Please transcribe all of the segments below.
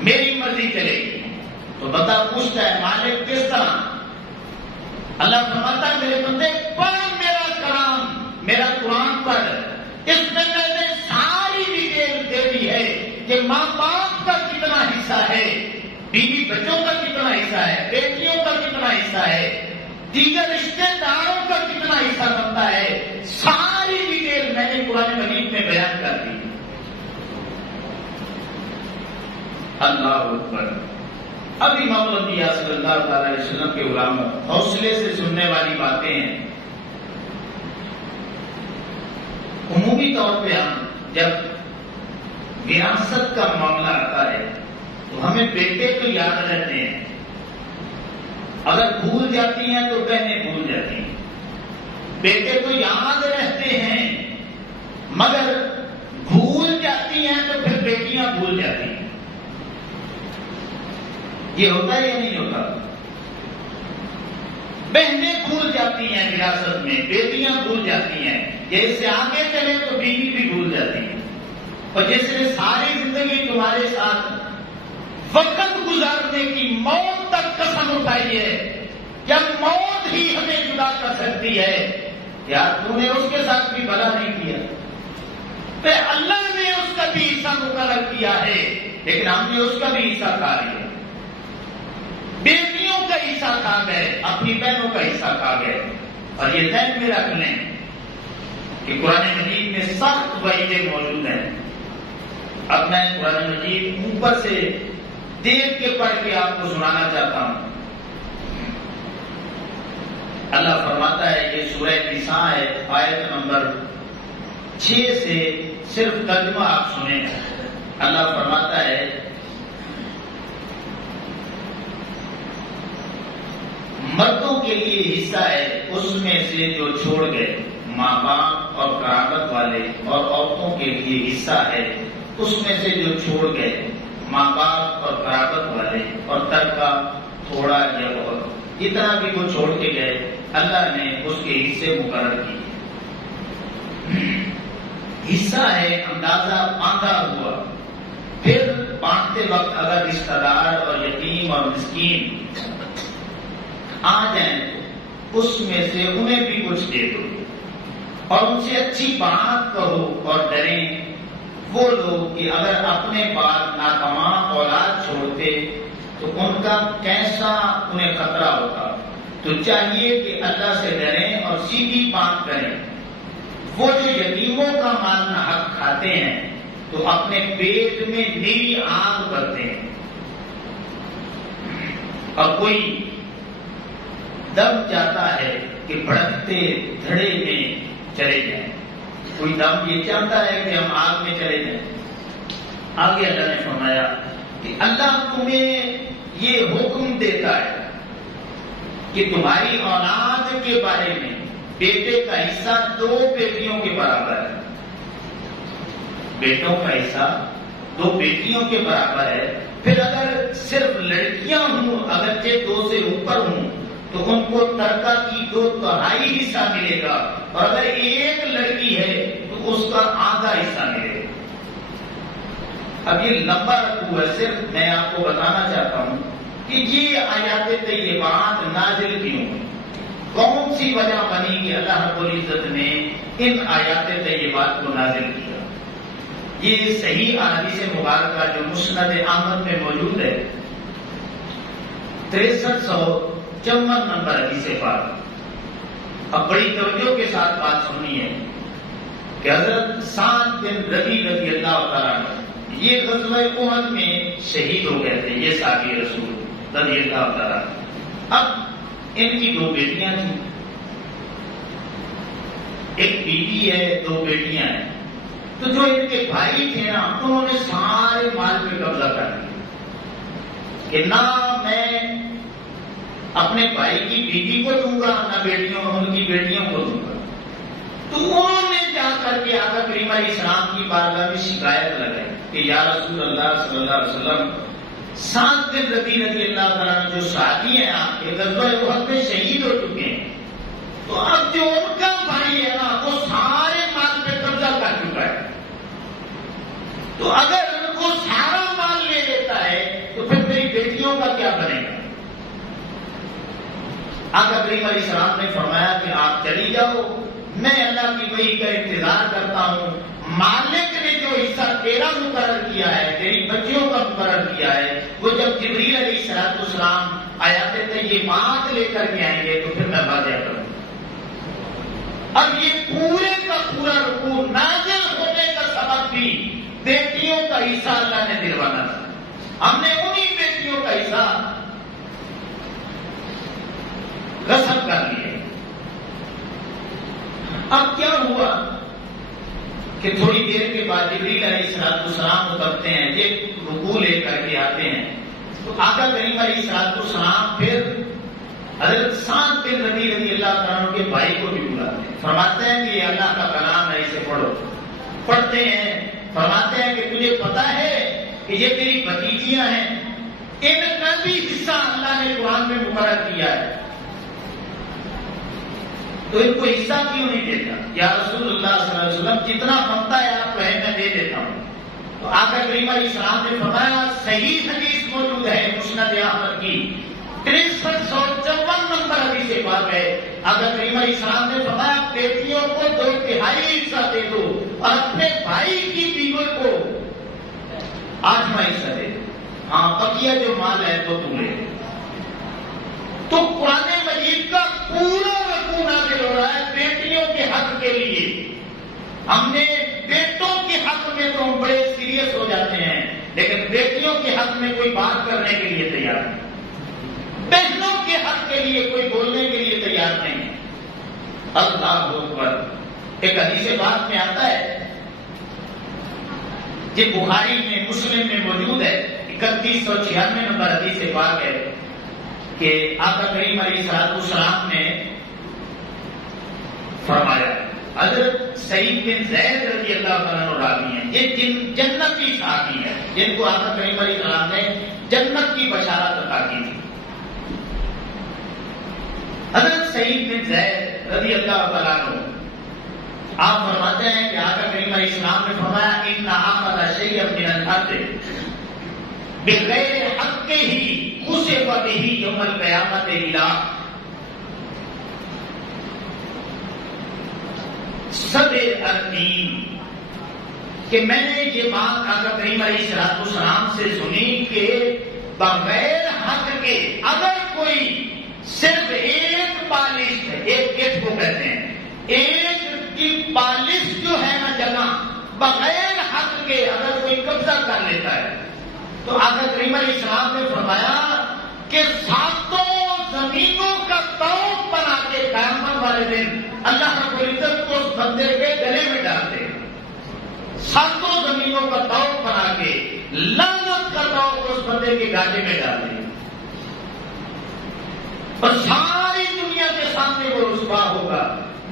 میری مرضی چلے گی. تو بندہ پوچھتا ہے مالک کس طرح؟ اللہ فرماتا ہے میرے بندے پڑھ میرا کلام، میرا قرآن پڑھ. اس میں نے ساری ڈیٹیل دے دی ہے کہ ماں باپ کا کتنا حصہ ہے، بیوی بچوں کا کتنا حصہ ہے، بیٹیوں کا کتنا حصہ ہے، دیگر رشتے داروں کا کتنا حصہ بنتا ہے. ساری ڈیٹیل میں نے قرآن مجید میں بیان کر دی. اللہ اکبر. اب امام الانبیاء صلی اللہ تعالی علیہ وسلم کے غلاموں حوصلے سے سننے والی باتیں ہیں. عمومی طور پہ ہم جب وراثت کا معاملہ آتا ہے تو ہمیں بیٹے تو یاد رہتے ہیں، اگر بھول جاتی ہیں تو بہنیں بھول جاتی ہیں. بیٹے تو یاد رہتے ہیں مگر بھول جاتی ہیں تو پھر بیٹیاں بھول جاتی ہیں. یہ ہوتا ہے یا نہیں ہوتا؟ بہنیں بھول جاتی ہیں وراثت میں، بیٹیاں بھول جاتی ہیں. یہ سے آگے چلے تو بیوی بھی بھول جاتی ہے. اور جس نے ساری زندگی تمہارے ساتھ وقت گزارنے کی موت تک قسم اٹھائی ہے، جب موت ہی ہمیں جدا کر سکتی ہے، یار تو نے اس کے ساتھ بھی بھلا نہیں کیا. تو اللہ نے اس کا بھی حصہ مقرر کیا ہے لیکن ہم نے اس کا بھی حصہ کھا لیا. بیٹیوں کا حصہ کھا گئے، اپنی بہنوں کا حصہ کھا گئے. اور یہ ذہن میں رکھ لیں کہ قرآن مجید میں سخت وعیدیں موجود ہیں. اب میں قرآن مجید اوپر سے دیکھ کے پڑھ کے آپ کو سنانا چاہتا ہوں. اللہ فرماتا ہے، یہ سورہ نساء ہے، آیت نمبر 6 سے صرف ترجمہ آپ سنیں. اللہ فرماتا ہے مردوں کے لیے حصہ ہے اس میں سے جو چھوڑ گئے، ماں باپ اور قرابت والے، اور عورتوں کے لیے حصہ ہے اس میں سے جو چھوڑ گئے، ماں باپ اور قرابت والے، اور ترکہ تھوڑا یا بہت، اتنا بھی وہ چھوڑ کے گئے اللہ نے اس کے حصے مقرر کیے. حصہ ہے اندازہ باندھا ہوا. پھر بانٹتے وقت اگر رشتہ دار اور یتیم اور مسکین آ جائیں تو اس میں سے انہیں بھی کچھ دے دو، اور ان سے اچھی بات کہو اور ڈریں وہ لوگ کہ اگر اپنے بعد ناتمام اولاد چھوڑتے تو ان کا کیسا انہیں خطرہ ہوتا. تو چاہیے کہ اللہ سے ڈریں اور سیدھی بات کریں. وہ جو یتیموں کا مال نہ حق کھاتے ہیں تو اپنے پیٹ میں نیری آگ کرتے ہیں. اور کوئی دم چاہتا ہے کہ بھڑکتے دھڑے میں چلے جائیں. کوئی دم یہ چاہتا ہے کہ ہم آگ میں چلے جائیں. آگے اللہ نے فرمایا کہ اللہ تمہیں یہ حکم دیتا ہے کہ تمہاری اولاد کے بارے میں بیٹے کا حصہ 2 بیٹیوں کے برابر ہے، بیٹوں کا حصہ 2 بیٹیوں کے برابر ہے. پھر اگر صرف لڑکیاں ہوں، اگرچہ 2 سے اوپر ہوں، تو ان کو ترکہ کی 2/3 حصہ ملے گا. اور اگر ایک لڑکی ہے تو اس کا آدھا حصہ ملے گا. اب یہ لمبا رقو ہے، صرف میں آپ کو بتانا چاہتا ہوں کہ یہ آیات طیبات نازل کیوں، کون سی وجہ بنی کہ اللہ رب العزت نے ان آیات طیبات کو نازل کیا. یہ صحیح احادیث مبارکہ جو مسند احمد میں موجود ہے، 6354 نمبر حدیث پاک. اب بڑی توجہ کے ساتھ بات سننی ہے کہ حضرت سعد بن ربیع رضی اللہ تعالیٰ عنہ یہ غزوہ احد میں شہید ہو گئے تھے، یہ صحابی رسول رضی اللہ تعالیٰ. اب ان کی 2 بیٹیاں تھیں، ایک بیوی ہے، 2 بیٹیاں ہیں. تو جو ان کے بھائی تھے نا، انہوں نے سارے مال پہ قبضہ کر لیا کہ نہ میں اپنے بھائی کی بیوی کو دوں گا، نہ ان کی بیٹیوں کو دوں گا. تو انہوں نے جا کر کے آقا کریم علیہ السلام کی بارگاہ میں شکایت لگائی کہ یا رسول اللہ صلی اللہ علیہ وسلم، سعد بن ربیع رضی اللہ تعالیٰ عنہ جو صحابی ہیں آپ کے، غزوہ احد میں شہید ہو چکے ہیں، تو اب جو ان کا بھائی ہے نا وہ سارے مال پہ قبضہ کر چکا ہے. تو اگر وہ سارا مال لے لیتا ہے آقا کریم علیہ السلام نے فرمایا کہ آپ چلی جاؤ، میں اللہ کی وحی کا انتظار کرتا ہوں، مالک نے جو حصہ تیرا مقرر کیا ہے، تیری بچیوں کا مقرر کیا ہے، وہ جب جبریل علیہ السلام آیات طیبات لے کر کے آئیں گے تو پھر میں واضح کروں گا۔ اب یہ پورے کا پورا رکوع نازل ہونے کا سبب بھی بیٹیوں کا حصہ اللہ نے دلوانا تھا، ہم نے انہی بیٹیوں کا حصہ غصب کر لیے۔ اب کیا ہوا کہ تھوڑی دیر کے بعد جبریل علیہ السلام اترتے ہیں، یہ رکوع لے کر کے آتے ہیں، تو آقا کریم علیہ السلام پھر حضرت سعد بن ربیع رضی اللہ تعالیٰ عنہ کے بھائی کو بھی بلاتے ہیں، فرماتے ہیں کہ یہ اللہ کا کلام ہے، اسے پڑھو۔ پڑھتے ہیں، فرماتے ہیں کہ تجھے پتا ہے کہ یہ تیری بھتیجیاں ہیں، ان کا بھی حصہ اللہ نے قرآن میں مقرر کیا ہے، تو ان کو حصہ کیوں نہیں دیتا؟ یا رسول اللہ صلی اللہ علیہ وسلم جتنا بنتا ہے آپ کہیں میں دے دیتا ہوں۔ تو آقا کریم علیہ السلام نے فرمایا، صحیح حدیث موجود ہے مسند احمد کی 6354 نمبر حدیث پاک ہے، آقا کریم علیہ السلام نے فرمایا بیٹیوں کو 2/3 حصہ دے دو اور اپنے بھائی کی بیوی کو 8واں حصہ دے دو، ہاں بقیہ جو مال ہے تو تم لے۔ تو قرآن مجید کا پورا رکوع نازل ہو رہا ہے بیٹیوں کے حق کے لیے۔ ہم نے بیٹوں کے حق میں تو ہم بڑے سیریس ہو جاتے ہیں، لیکن بیٹیوں کے حق میں کوئی بات کرنے کے لیے تیار نہیں، بہنوں کے حق کے لیے کوئی بولنے کے لیے تیار نہیں۔ اللہ اکبر۔ ایک حدیث بات میں آتا ہے، یہ بخاری میں مسلم میں موجود ہے، 3196 نمبر حدیث پاک ہے کہ آقا کریم علیہ السلام نے فرمایا، حضرت سعید بن زید رضی اللہ تعالیٰ عنہ راوی ہیں، یہ جنتی صحابی ہیں جن کو آقا کریم علیہ السلام نے جنت کی بشارت عطا کی تھی۔ حضرت سعید بن زید رضی اللہ تعالیٰ عنہ آپ فرماتے ہیں کہ آقا کریم علیہ السلام نے فرمایا، ان اخذ شیئا من الارض بغیر حق ہی خسف بہ یوم القیامت الہ صدر الدین، کہ میں نے یہ بات آقا کریم علیہ السلام سے سنی کہ بغیر حق کے اگر کوئی صرف ایک پالش ہے، ایک گیٹ کو کہتے ہیں، ایک کی پالش جو ہے نا جگہ بغیر حق کے اگر کوئی قبضہ کر لیتا ہے، تو آقا کریم علیہ السلام نے فرمایا کہ ساتوں زمینوں کا طوق بنا کے قیامت والے دن اللہ رب العزت کو اس بندے کے گلے میں ڈال دے، ساتوں زمینوں کا طوق بنا کے لعنت کا طوق اس بندے کے گالے میں ڈال دے، اور ساری دنیا کے سامنے وہ رسوا ہوگا،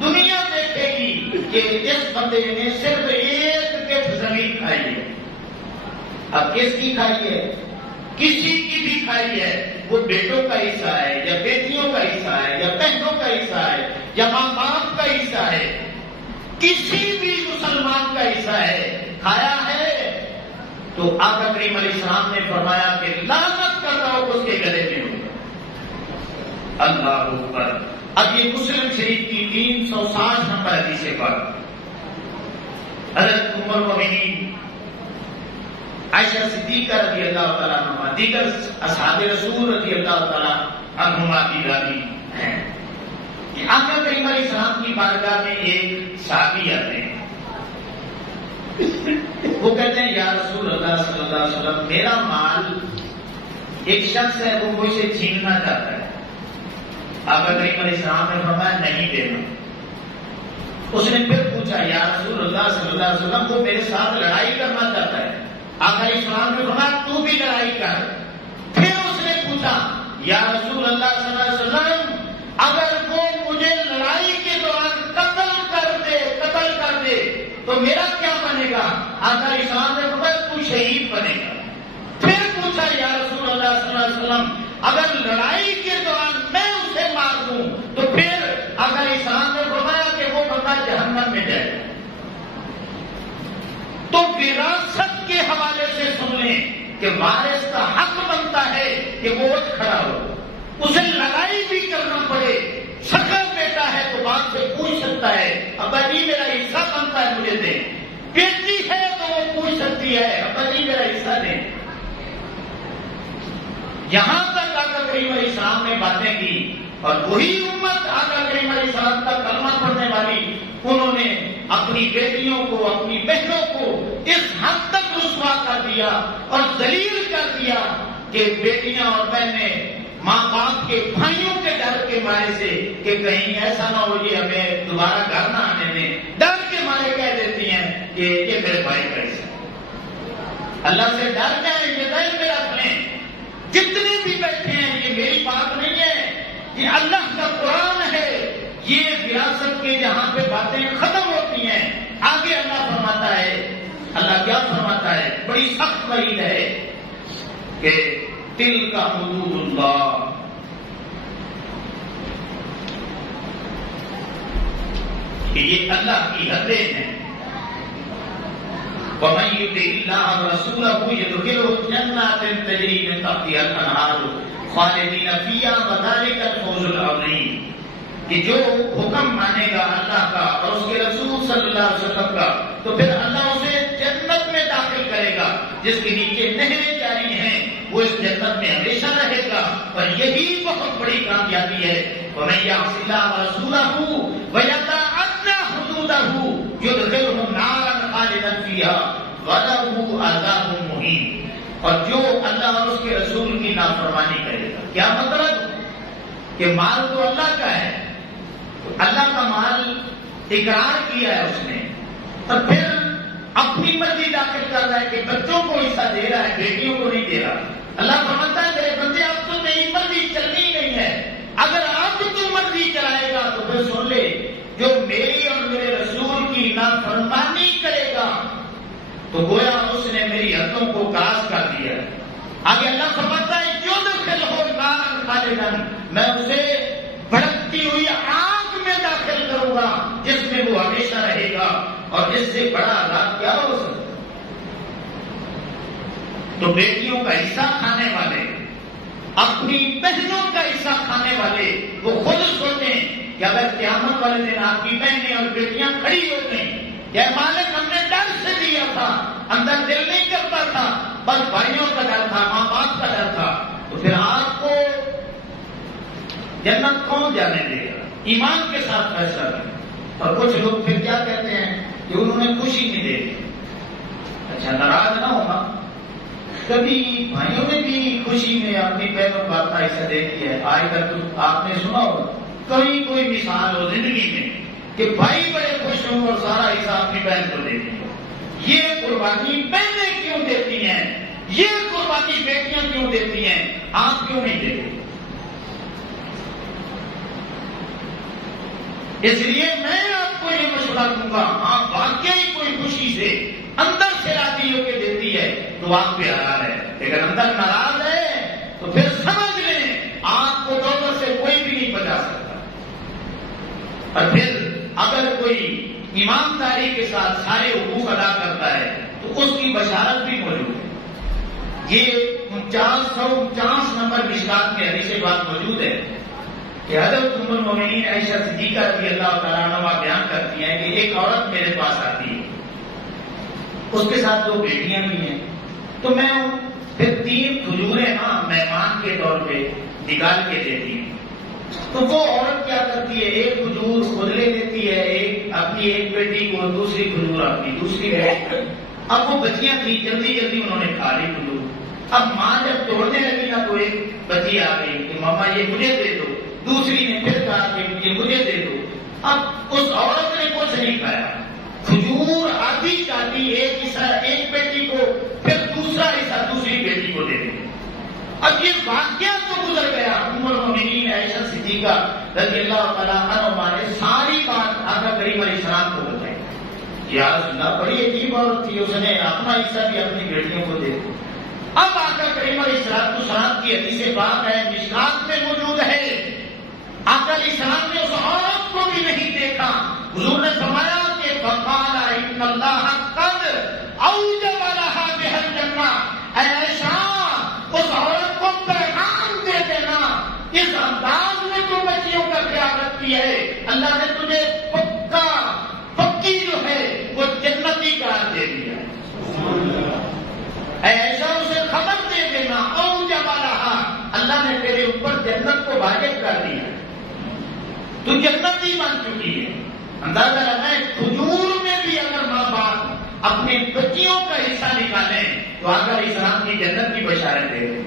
دنیا دیکھے گی کہ اس بندے نے صرف ایک گٹھ زمین کھائی ہے۔ اب کس کی کھائی ہے؟ کسی کی بھی کھائی ہے، وہ بیٹوں کا حصہ ہے یا بیٹیوں کا حصہ ہے یا بہنوں کا حصہ ہے یا ماں باپ کا حصہ ہے، کسی بھی مسلمان کا حصہ ہے، کھایا ہے، تو آقا کریم علیہ السلام نے فرمایا کہ لعنت کا طوق اس کے گلے میں ہوگا۔ اللہ اکبر۔ اب یہ مسلم شریف کی 360 نمبر حدیث پر حضرت ام المؤمنین عائشہ صدیقہ رضی اللہ تعالیٰ عنہ، دیگر اصحاب رسول رضی اللہ تعالیٰ عنہما کی راوی ہیں کہ آقا کریم علیہ السلام کی بارگاہ میں ایک صحابی آتے ہیں، وہ کہتے ہیں یا رسول اللہ صلی اللہ علیہ وسلم، میرا مال ایک شخص ہے وہ مجھ سے چھیننا چاہتا ہے۔ آقا کریم علیہ السلام نے فرمایا نہیں دینا۔ اس نے پھر پوچھا یا رسول اللہ صلی اللہ علیہ وسلم، وہ میرے ساتھ لڑائی کرنا چاہتا ہے۔ آقا علیہ السلام نے فرمایا تو بھی لڑائی کر۔ پھر اس نے پوچھا یا رسول اللہ صلی اللہ علیہ وسلم، اگر وہ مجھے لڑائی کے دوران قتل کر دے تو میرا کیا بنے گا؟ آقا علیہ السلام نے فرمایا تو شہید بنے گا۔ پھر پوچھا یا رسول اللہ صلی اللہ علیہ وسلم، اگر لڑائی کے دوران میں اسے مار دوں تو پھر آقا علیہ السلام نے فرمایا کہ وہ بندہ جہنم میں جائے گا۔ تو وراثت کے حوالے سے سن لیں کہ وارث کا حق بنتا ہے کہ وہ اٹھ کھڑا ہو، اسے لڑائی بھی کرنا پڑے یہاں تک آقا کریم علیہ السلام نے باتیں کی، اور وہی امت آقا کریم علیہ السلام کا کلمہ پڑھنے والی، انہوں نے اپنی بیٹیوں کو، اپنی بہنوں کو اس حد تک رسوا کر دیا اور ذلیل کر دیا کہ بیٹیاں اور بہنیں ماں باپ کے بھائیوں کے ڈر کے مارے سے کہ کہیں ایسا نہ ہو یہ ہمیں دوبارہ گھر نہ آنے دیں، ڈر کے مارے کہہ دیتی ہیں کہ یہ میرے بھائی کا حصہ۔ اللہ سے ڈر جائیں، یہ دل میں رکھ لیں، جتنے بھی بیٹھے ہیں یہ میری بات نہیں ہے، یہ اللہ کا قرآن ہے، یہ وراثت کے جہاں پہ باتیں ختم ہوتی ہیں۔ آگے اللہ فرماتا ہے، اللہ کیا فرماتا ہے؟ بڑی سخت وعید ہے کہ تلک حدود اللہ، کہ یہ اللہ کی حدیں ہیں۔ وَمَن يُطِعِ اللَّهَ وَرَسُولَهُ يُدْخِلْهُ جَنَّاتٍ تَجْرِي مِن تَحْتِهَا الْأَنْهَارُ خَالِدِينَ فِيهَا وَذَلِكَ الْفَوْزُ الْعَظِيمُ، کہ جو حکم مانے گا اللہ کا اور اس کے رسول صلی اللہ علیہ وسلم کا تو پھر اللہ اسے جنت میں داخل کرے گا جس کے نیچے نہریں جاری ہیں، وہ اس جنت میں ہمیشہ رہے گا، اور یہی بہت بڑی کامیابی ہے۔ وَمَن يَعْصِ اللَّهَ وَرَسُولَهُ وَيَتَعَدَّ حُدُودَهُ يُدْخِلْهُ نَارًا خَالِدًا فِيهَا وَلَهُ عَذَابٌ مُهِينٌ، اور جو اللہ اور اس کے رسول کی نافرمانی کرے گا، کیا مطلب کہ مال تو اللہ کا ہے، اللہ کا مال اقرار کیا ہے اس نے، اور پھر اپنی مرضی داخل کر رہا ہے کہ بچوں کو حصہ دے رہا ہے، بیٹیوں کو نہیں دے رہا۔ اللہ فرماتا ہے میرے بندے اب تو میری مرضی چلنی نہیں ہے، اگر اب تو مرضی چلائے گا تو پھر سن لے، جو میری اور میرے رسول کی نافرمانی کرے گا تو گویا اس نے میری حدوں کو کراس کر دیا۔ آگے اللہ فرماتا ہے یدخلہ نارا خالدا، میں اسے بھڑکتی ہوئی آگ میں داخل کروں گا جس میں وہ ہمیشہ رہے گا، اور اس سے بڑا عذاب کیا ہو سکتا۔ تو بیٹیوں کا حصہ کھانے والے، اپنی بہنوں کا حصہ کھانے والے، وہ خود سوچیں کہ اگر قیامت والے دن آپ کی بہنیں اور بیٹیاں کھڑی ہو گئیں، یا مالک ہم نے ڈر سے دیا تھا، اندر دل نہیں کرتا تھا، بس بھائیوں کا ڈر تھا، ماں باپ کا ڈر تھا، تو پھر آپ کو جنت کون جانے دے گا؟ ایمان کے ساتھ فیصلہ کریں۔ اور کچھ لوگ پھر کیا کہتے ہیں کہ انہوں نے خوشی نہیں دے دی۔ اچھا ناراض نہ ہونا، کبھی بھائیوں نے بھی خوشی میں اپنی بہنوں کو اپنا حصہ دے دیا ہے۔ آج تک تو آپ نے سنا ہوگا کہیں کوئی مثال ہو زندگی میں کہ بھائی بڑے خوش ہوں اور سارا حصہ اپنی بہن کو دے دیں۔ یہ قربانی بہنیں کیوں دیتی ہیں؟ یہ قربانی بیٹیاں کیوں دیتی ہیں؟ آپ کیوں نہیں دیتے؟ اس لیے میں آپ کو یہ مشورہ دوں گا، ہاں واقعی کوئی خوشی سے اندر سے راضی ہو کے دیتی ہے تو آپ پہ حلال ہے، لیکن اندر ناراض ہے تو پھر سمجھ لیں آپ کو دوزخ سے کوئی بھی نہیں بچا سکتا۔ اور پھر اگر کوئی ایمانداری کے ساتھ سارے حقوق ادا کرتا ہے تو اس کی بشارت بھی موجود ہے۔ یہ 4949 نمبر مشکات میں حدیث بات موجود ہے کہ حضرت ام المومنین عائشہ صدیقہ رضی اللہ تعالیٰ عنہ بیان کرتی ہیں کہ ایک عورت میرے پاس آتی ہے، اس کے ساتھ 2 بیٹیاں بھی ہیں، تو میں پھر 3 کھجوریں مہمان کے طور پہ نکال کے دیتی ہوں۔ تو وہ عورت کیا کرتی ہے، ایک کھجور خود لے لیتی ہے، اپنی ایک بیٹی کو، دوسری کھجور اپنی دوسری بیٹی۔ اب وہ بچیاں تھیں، جلدی جلدی انہوں نے کھا لی کھجور۔ اب ماں جب توڑنے لگی نا تو ایک بچی آ گئی کہ ماما یہ مجھے دے دو، دوسری نے پھر کہا کہ یہ مجھے دے دو۔ اب اس عورت نے کچھ نہیں کھایا، کھجور آدھی چاٹی، ایک حصہ ایک بیٹی کو، پھر دوسرا حصہ دوسری بیٹی کو دے دیں۔ اب یہ واقعہ تو گزر گیا، ام المومنین عائشہ صدیقہ رضی اللہ تعالیٰ عنہا نے ساری بات آقا کریم علیہ السلام کو بتائی۔ یا رسول اللہ بڑی عجیب عورت تھی، اس نے اپنا حصہ بھی اپنی بیٹیوں کو دے دیا۔ اب آقا کریم علیہ السلام کی حدیث پاک ہے، مشکات میں موجود ہے، آقا علیہ السلام نے اس عورت کو بھی نہیں دیکھا۔ حضور نے فرمایا کہ فقال ان اللہ قد اوجب لها بها الجنہ، اے عائشہ اس عورت کو پیغام دے دینا، اس انداز میں تو بچیوں کا خیال رکھتی ہے، اللہ نے تجھے پکی جو ہے وہ جنتی قرار دے دیا۔ اے عائشہ اسے خبر دے دینا، اوجب لها پر جنت کو واجب کر دیا، تو جنت ہی بن چکی ہے۔ اندازہ لگائیں کھجور میں بھی اگر ماں باپ اپنے بچیوں کا حصہ نکالیں تو اگر اسلام کی جنت کی بشارت دے رہے،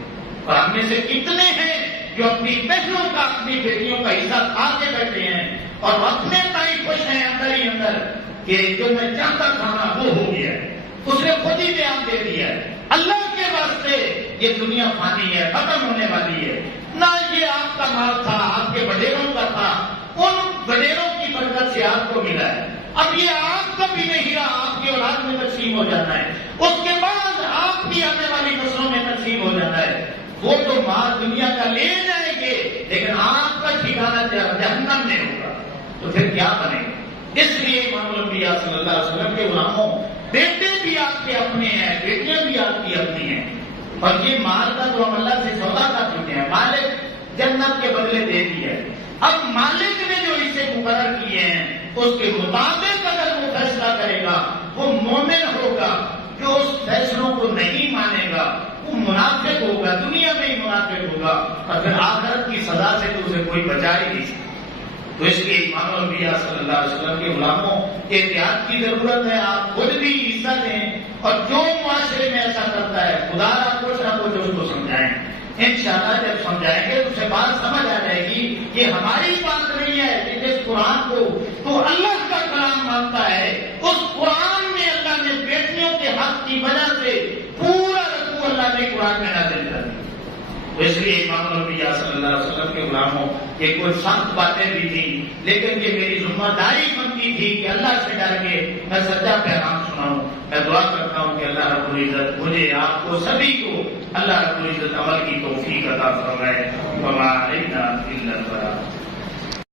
اور ہم میں سے کتنے ہیں جو اپنی بہنوں کا اپنی بیٹیوں کا حصہ کھا کے بیٹھے ہیں اور اپنے تائیں خوش ہیں اندر ہی اندر کہ جو میں چاہتا تھا نا وہ ہو گیا ہے، اس نے خود ہی بیان دے دیا ہے اللہ کے واسطے یہ دنیا فانی ہے، ختم ہونے والی ہے، نہ یہ آپ کا مال تھا، آپ کے وڈیروں کا تھا، ان وڈیروں کی برکت سے آپ کو ملا ہے، اب یہ آپ کا بھی نہیں رہا، آپ کی اولاد میں تقسیم ہو جانا ہے، اس کے بعد آپ کی آنے والی نسلوں میں تقسیم ہو جانا ہے۔ وہ تو مال دنیا کا لے جائیں گے لیکن آپ کا ٹھکانہ جہنم میں ہوگا، تو پھر کیا بنے گا؟ اس لیے امام الانبیاء صلی اللہ علیہ وسلم کے غلاموں، بیٹے بھی آپ کے اپنے ہیں، بیٹیاں بھی آپ کی اپنی ہیں، اور یہ مال کا تو ہم اللہ سے سودا کر چکے ہیں، مالک جنت کے بدلے دے دیا ہے، اب مالک نے جو اسے مقرر کیے ہیں اس کے مطابق اگر وہ فیصلہ کرے گا وہ مومن ہوگا، جو اس فیصلوں کو نہیں مانے گا وہ منافق ہوگا، دنیا میں ہی منافق ہوگا، اور پھر آخرت کی سزا سے تو اسے کوئی بچا ہی نہیں سکتا۔ تو اس لیے امام الانبیاء صلی اللہ علیہ وسلم کے غلاموں احتیاط کی ضرورت ہے، آپ خود بھی حصہ دیں، اور جو معاشرے میں ایسا کرتا ہے خدا کچھ نہ کچھ اس کو سمجھائیں، انشاءاللہ جب سمجھائیں گے اسے بات سمجھ آ جائے گی، یہ ہماری بات نہیں ہے کہ جس قرآن کو تو اللہ کا کلام مانتا ہے، اس قرآن میں اللہ نے بیٹیوں کے حق کی وجہ سے پورا رکوع اللہ نے قرآن میں نازل کر دیا۔ تو اس لیے امام الانبیاء صلی اللہ علیہ وسلم کے غلاموں یہ کوئی سخت باتیں بھی تھیں، لیکن یہ میری ذمہ داری بنتی تھی کہ اللہ سے ڈر کے میں سچا پیغام سناؤں۔ میں دعا کرتا ہوں کہ اللہ رب العزت مجھے، آپ کو، سبھی کو اللہ رب العزت عمل کی توفیق عطا فرمائے۔ وما علینا الا البلاغ۔